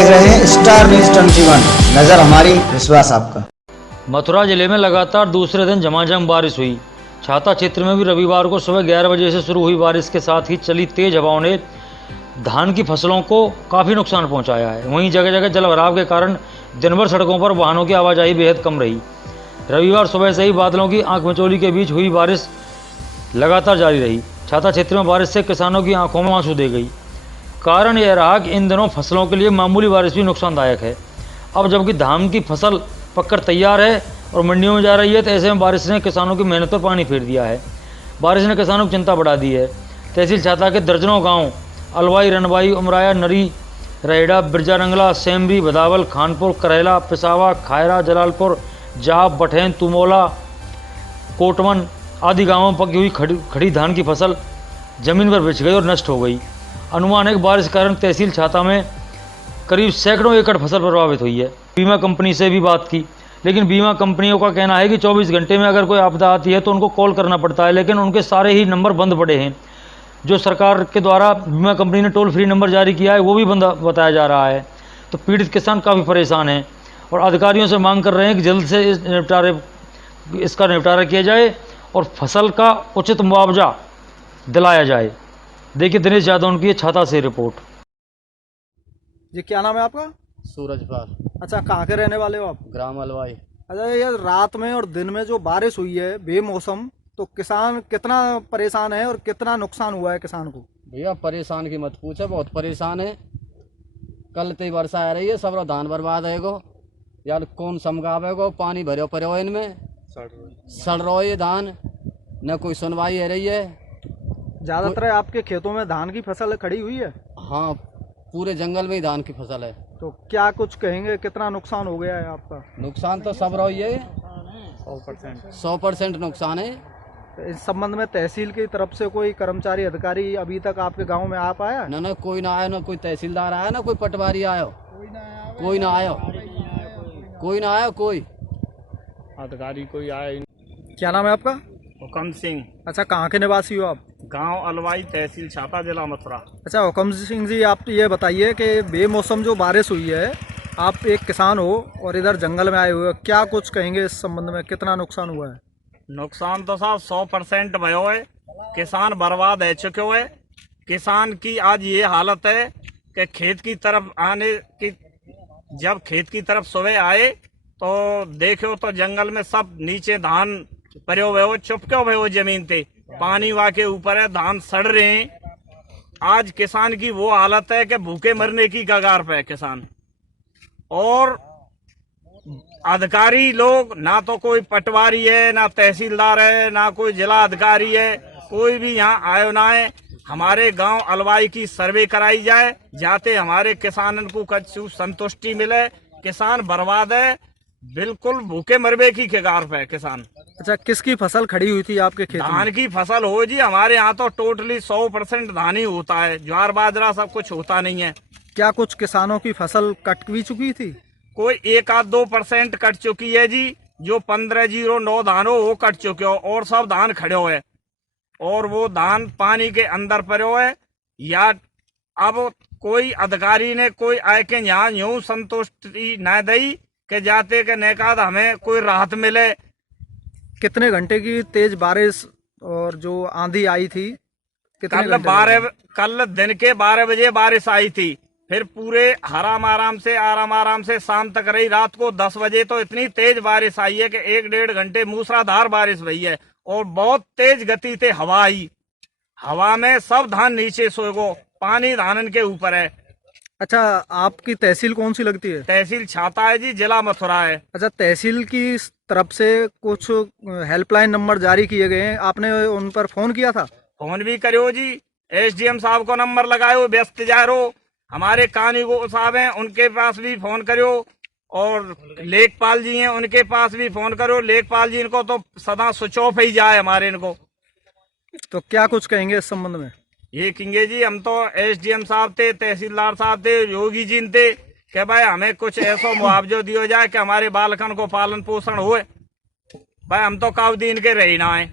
देख रहे हैं स्टार न्यूज 21। नजर हमारी, विश्वास आपका। मथुरा जिले में लगातार दूसरे दिन झमाझम बारिश हुई। छाता क्षेत्र में भी रविवार को सुबह 11 बजे से शुरू हुई बारिश के साथ ही चली तेज हवाओं ने धान की फसलों को काफ़ी नुकसान पहुंचाया है। वहीं जगह जगह जलभराव के कारण दिन भर सड़कों पर वाहनों की आवाजाही बेहद कम रही। रविवार सुबह से ही बादलों की आंख मिचौली के बीच हुई बारिश लगातार जारी रही। छाता क्षेत्र में बारिश से किसानों की आंखों में आंसू दे गई। कारण यह रहा कि इन दिनों फसलों के लिए मामूली बारिश भी नुकसानदायक है। अब जबकि धान की फसल पककर तैयार है और मंडियों में जा रही है, तो ऐसे में बारिश ने किसानों की मेहनत पर पानी फेर दिया है। बारिश ने किसानों की चिंता बढ़ा दी है। तहसील छाता के दर्जनों गांव अलवाई, रनवाई, उमराया, नरी, रहेड़ा, बिरजा रंगला, सेमरी, बदावल, खानपुर, करेला, पिसावा, खायरा, जलालपुर, जाप, बठैन, तुमोला, कोटवन आदि गांवों पर हुई खड़ी धान की फसल जमीन पर बिछ गई और नष्ट हो गई। अनुमान है कि बारिश के कारण तहसील छाता में करीब सैकड़ों एकड़ फसल प्रभावित हुई है। बीमा कंपनी से भी बात की, लेकिन बीमा कंपनियों का कहना है कि 24 घंटे में अगर कोई आपदा आती है तो उनको कॉल करना पड़ता है, लेकिन उनके सारे ही नंबर बंद पड़े हैं। जो सरकार के द्वारा बीमा कंपनी ने टोल फ्री नंबर जारी किया है वो भी बंद बताया जा रहा है। तो पीड़ित किसान काफ़ी परेशान हैं और अधिकारियों से मांग कर रहे हैं कि जल्द से इसका निपटारा किया जाए और फसल का उचित मुआवजा दिलाया जाए। देखिए दिनेश यादव की छाता से रिपोर्ट। जी क्या नाम है आपका? सूरजपाल। अच्छा, कहाँ के रहने वाले हो आप? ग्राम अलवाई। अच्छा, ये रात में और दिन में जो बारिश हुई है बेमौसम, तो किसान कितना परेशान है और कितना नुकसान हुआ है किसान को? भैया परेशान की मत पूछे, बहुत परेशान है। कल ते वर्षा आ रही है, सब धान बर्बाद है गो यार, कौन समगावे गो, पानी भरे पड़े इनमें, सड़ रहा है धान, न कोई सुनवाई है रही है। ज्यादातर आपके खेतों में धान की फसल खड़ी हुई है? हाँ, पूरे जंगल में ही धान की फसल है। तो क्या कुछ कहेंगे, कितना नुकसान हो गया है आपका? नुकसान तो सब रही है, 100% नुकसान है। तो इस संबंध में तहसील की तरफ से कोई कर्मचारी अधिकारी अभी तक आपके गांव में आ पाया? न कोई ना आया, न कोई तहसीलदार आया, ना कोई पटवारी आया, कोई ना आया, कोई ना आया, कोई अधिकारी कोई आया। क्या नाम है आपका? हुकम सिंह। अच्छा, कहाँ के निवासी हो आप? गांव अलवाई, तहसील छाता, जिला मथुरा। अच्छा हुकम सिंह जी, आप ये बताइए कि बेमौसम जो बारिश हुई है, आप एक किसान हो और इधर जंगल में आए हुए हो, क्या कुछ कहेंगे इस संबंध में, कितना नुकसान हुआ है? नुकसान तो साहब 100% भयो है। किसान बर्बाद है चुके हुए। किसान की आज ये हालत है कि खेत की तरफ आने की, जब खेत की तरफ सुबह आए तो देखो तो जंगल में सब नीचे धान परे हुए, चुपके हुए जमीन पे, पानी वहाँ के ऊपर है, धान सड़ रहे हैं। आज किसान की वो हालत है कि भूखे मरने की कगार पे है किसान। और अधिकारी लोग, ना तो कोई पटवारी है, ना तहसीलदार है, ना कोई जिला अधिकारी है, कोई भी यहाँ आयो ना है। हमारे गांव अलवाई की सर्वे कराई जाए, जाते हमारे किसानन को कछु संतुष्टि मिले। किसान बर्बाद है, बिल्कुल भूखे मरबे की कगार पे है किसान। अच्छा, किसकी फसल खड़ी हुई थी आपके खेत में? धान की फसल हो जी, हमारे यहाँ तो टोटली 100% धान ही होता है, ज्वार बाजरा सब कुछ होता नहीं है। क्या कुछ किसानों की फसल कट भी चुकी थी? कोई 1-2% कट चुकी है जी। जो 1509 धान हो वो कट चुके हो, और सब धान खड़े हुए, और वो धान पानी के अंदर पड़े हुए। या अब कोई अधिकारी ने कोई आए के यहाँ यूं संतुष्टि न दी कि जाते के नेकाद हमें कोई राहत मिले। कितने घंटे की तेज बारिश और जो आंधी आई थी, कितने घंटे? कल दिन के 12 बजे बारिश आई थी, फिर पूरे आराम आराम से शाम तक रही। रात को 10 बजे तो इतनी तेज बारिश आई है कि 1-1.5 घंटे मूसलाधार बारिश हुई है, और बहुत तेज गति से हवा आई। हवा में सब धान नीचे सो गो, पानी धानन के ऊपर है। अच्छा, आपकी तहसील कौन सी लगती है? तहसील छाता है जी, जिला मथुरा है। अच्छा, तहसील की तरफ से कुछ हेल्पलाइन नंबर जारी किए गए हैं, आपने उन पर फोन किया था? फोन भी करो जी, SDM साहब को नंबर लगायो, व्यस्त जा रहो। हमारे कानी गो साहब हैं, उनके पास भी फोन करो, और लेखपाल जी हैं, उनके पास भी फोन करो। लेखपाल जी इनको तो सदा स्विच ऑफ ही जाए हमारे इनको। तो क्या कुछ कहेंगे इस संबंध में? ये कहेंगे जी, हम तो SDM साहब थे, तहसीलदार साहब थे, योगी जी थे कि भाई हमें कुछ ऐसा मुआवजा दिया जाए कि हमारे बालकन को पालन पोषण होए। भाई हम तो काव दिन के रही ना है।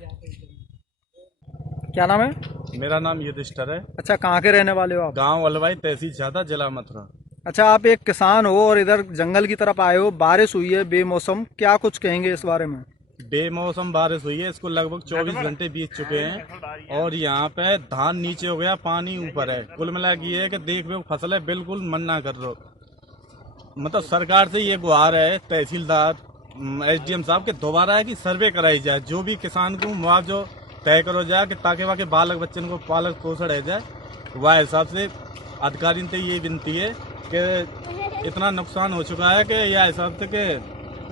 क्या नाम है? मेरा नाम युधिष्ठिर है। अच्छा, कहाँ के रहने वाले हो आप? गांव अलवाई, तहसील छाता, जिला मथुरा। अच्छा, आप एक किसान हो और इधर जंगल की तरफ आए हो, बारिश हुई है बेमौसम, क्या कुछ कहेंगे इस बारे में? बेमौसम बारिश हुई है, इसको लगभग 24 घंटे बीत चुके हैं और यहाँ पे धान नीचे हो गया, पानी ऊपर है। कुल मिला के ये है कि देख रहे हो फसल है, बिल्कुल मन ना कर रहे हो। मतलब सरकार से ये गुहार है, तहसीलदार एसडीएम साहब के दोबारा है कि सर्वे कराई जाए, जो भी किसान को मुआवजा तय करो जाए कि ताकि वहाँ के बालक बच्चन को पालक पोषण है जाए। वह हिसाब से अधिकारी से ये विनती है कि इतना नुकसान हो चुका है कि यह हिसाब से कि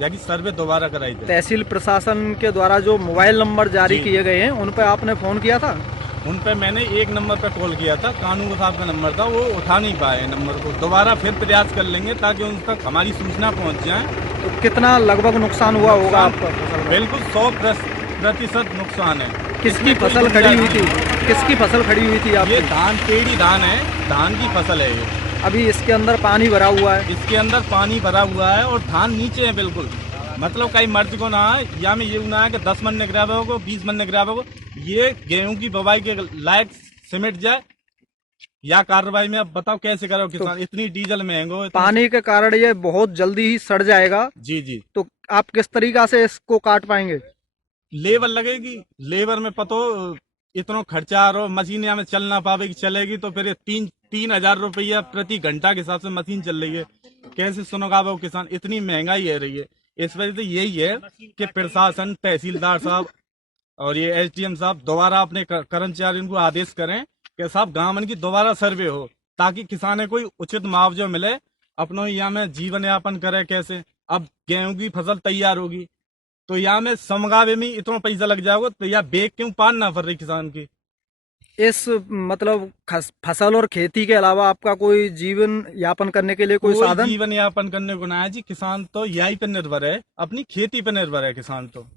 यानी सर्वे दोबारा कराई जाए। तहसील प्रशासन के द्वारा जो मोबाइल नंबर जारी किए गए हैं उन पर आपने फोन किया था? उन पे मैंने एक नंबर पे कॉल किया था, कानून साहब का नंबर था, वो उठा नहीं पाए नंबर को। दोबारा फिर प्रयास कर लेंगे ताकि उन तक हमारी सूचना पहुंच जाए। तो कितना लगभग नुकसान हुआ होगा आपका फसल में? बिल्कुल 100% नुकसान है। किसकी फसल खड़ी हुई थी? किसकी फसल खड़ी हुई थी ये आपकी? धान, टेढ़ी धान है, धान की फसल है ये। अभी इसके अंदर पानी भरा हुआ है? इसके अंदर पानी भरा हुआ है और धान नीचे है बिल्कुल। मतलब कई मर्द को ना है, या में ये ना है कि 10 मन निगराबे होगा, 20 मन निगराबे होगा, ये गेहूं की बुवाई के लायक सिमट जाए या कार्रवाई में। अब बताओ कैसे करो किसान, इतनी डीजल महंगो, पानी के कारण ये बहुत जल्दी ही सड़ जाएगा। जी जी। तो आप किस तरीका से इसको काट पाएंगे? लेबर लगेगी, लेबर में पतो इतना खर्चा आ रहा, मशीन में चल ना पावे, चलेगी तो फिर 3,000 रुपया प्रति घंटा के हिसाब से मशीन चल रही है, कैसे सुनोगा वो किसान? इतनी महंगाई है रही है। इस वजह से यही है कि प्रशासन, तहसीलदार साहब और ये एसडीएम साहब दोबारा अपने कर्मचारियों को आदेश करें कि साहब गांव की दोबारा सर्वे हो ताकि किसाने को उचित मुआवजा मिले, अपनों यहाँ में जीवन यापन करे। कैसे अब गेहूं की फसल तैयार होगी तो यहाँ में समगावे में इतना पैसा लग जाएगा, तो यहाँ बेग क्यों पान ना पड़ रही किसान की? इस मतलब फसल और खेती के अलावा आपका कोई जीवन यापन करने के लिए कोई साधन? जीवन यापन करने को ना है जी। किसान तो यही पे निर्भर है, अपनी खेती पे निर्भर है किसान तो।